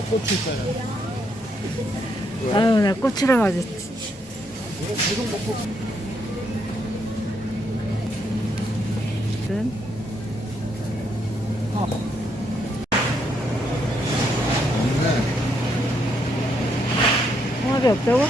고추 있잖아. 아유, 나 고추를 맞았지. 이거 계속 먹고. 홍합이 없다고?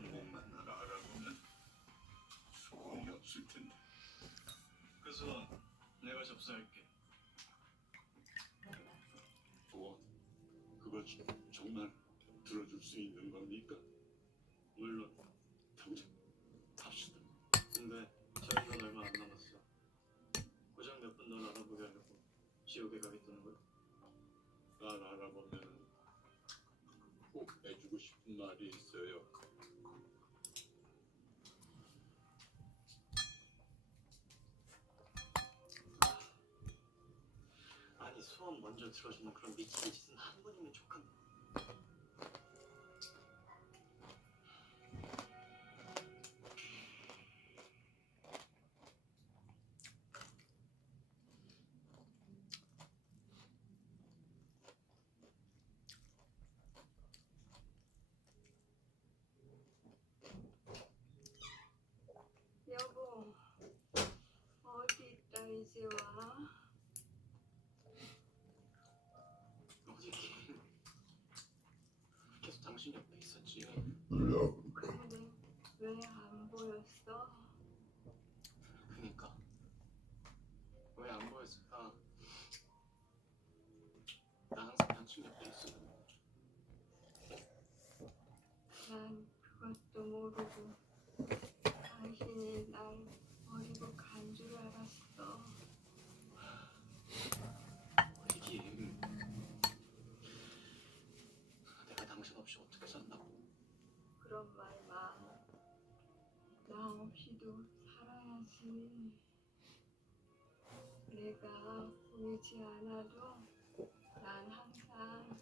목만 나라 알아보면 소원이 없을 텐데. 그래서 내가 접수할게. 소원? 그거 정말 들어줄 수 있는 겁니까? 물론 당장 합시다. 근데 시간 얼마 안 남았어. 고작 몇 분 널 알아보게 하려고 지옥에 가겠다는 거야? 날 알아보면 꼭 해주고 싶은 말이 있어요. 아니 소원 먼저 들어주는 그런 미친 짓은 한 번이면 족한다. 여보, 어디 있다 이제 와? 어디 계속 당신 옆에 있었지. 근데 왜 안 보였어? 그니까 왜 안 보였을까? 나 항상 당신 옆에 있었는데. 난 그것도 모르고 당신이 날 버리고 간 줄 알았어. 이김, 내가 당신 없이 어떻게 산다고? 그런 말 마. 나 없이도 살아야지. 내가 보이지 않아도 난 항상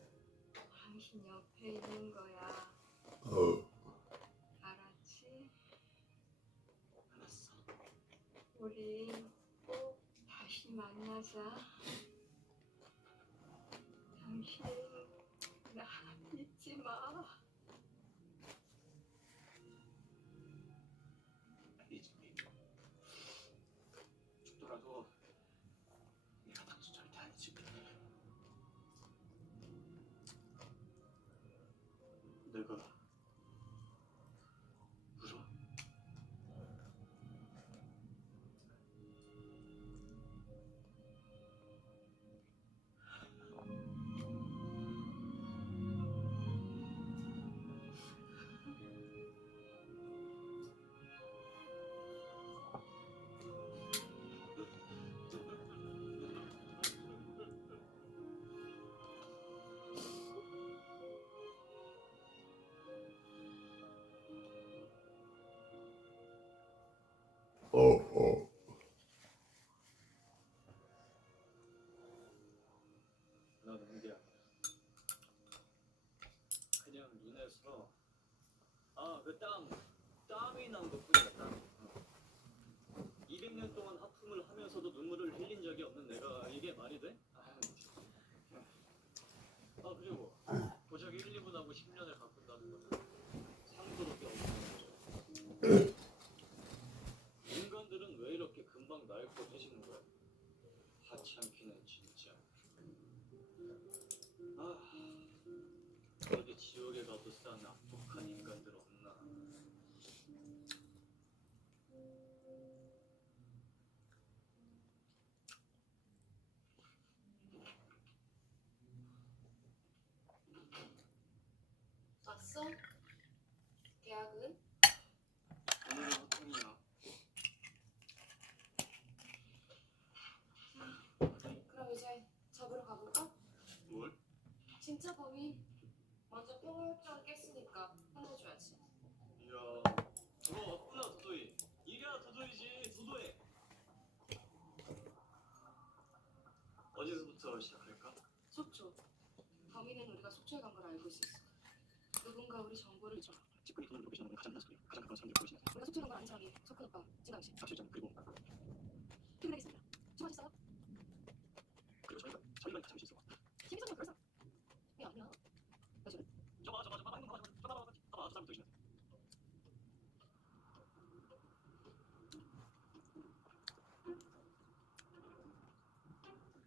당신 옆에 있는 거야. 알았지? 알았어. 우리 꼭 다시 만나자. 당신 나 잊지 마. 이집이 죽더라도 내가 당신 절대 안 잊을게. 내가 울어? 나 은기야. 그냥 눈에서 그 땀이 난 것뿐이야. 땀. 200년 동안 하품을 하면서도 눈물을 흘린 적이 없는 내가 이게 말이 돼? 그리고 고작 1, 2분 하고 10년을 바꾼다는 거는 상도롭게 없는 거죠. 인간들은 왜 이렇게 금방 낡고 해지는 거야? 하찮기는 진짜. 어디 지옥에 가도 싼 악독한 인간들 없나? 왔어? 대학은? 오늘은 호탕이야. 그럼 이제 잡으러 가볼까? 뭘? 진짜 범인 먼저 뿅뿅 깼으니까 혼내줘야지. 이야, 속초에 간 걸 알고 있었어. 누군가 우리 정보를 줘. 직분이 돈을 높이시는 건 가장 흔한 소리예요. 가장 가까운 사람들 보이시는 우리가 속초에 간 걸 아는 사람이 석훈 오빠, 진강 씨. 사실전 그리고 퇴근하겠습니다. 수고하셨어요. 그리고 저희가 가장 실수. 심리전이 그래서 왜 아니야? 나 지금 저봐 저 사람 보이시는.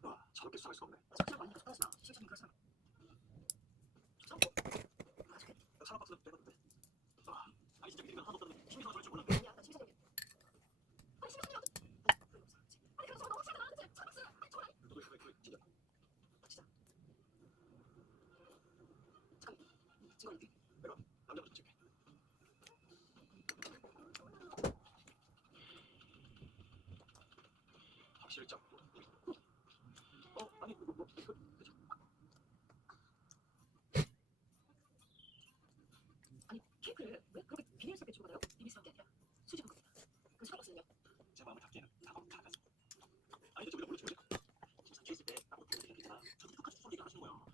와 저렇게 수상할 수가 없네. 속초에 많이 가서 심리전이 그래서 사람 박스는 빼봤는데. 와 아니 진짜 믿으면 하나도 없다는 심리가 저럴 줄 몰랐네. 아니야, 나 심리전이 아니 심리전이 아니 그래서 너무 차가 나한테 참았어. 아니 저랑 너도 그 진짜 진짜 잠깐 증거 이렇게 내가 남자부터 찍게. 확실장. 아니 이거 아니 케이크를 왜 그렇게 비닐스럽게 주고 가요? 비닐스러운 게 아니라 수집한 겁니다. 그 사람 없으면요? 제 마음을 닫기에는 다 가서. 아니 대체 우리가 모르지 뭐지? 김상 케이스 때 나보고 보는 게 있잖아. 저도 똑같이 수상 얘기를 하시는 거야.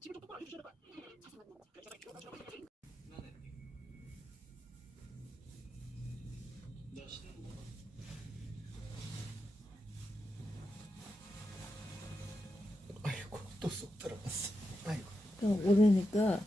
집을 좀 똑바로 해주셔야 될 거야. 자세한 건 그 세상에 기록하시는 거지. 나 신는 거. 아이고 또 쏙 들어갔어. 아이고. 오르니까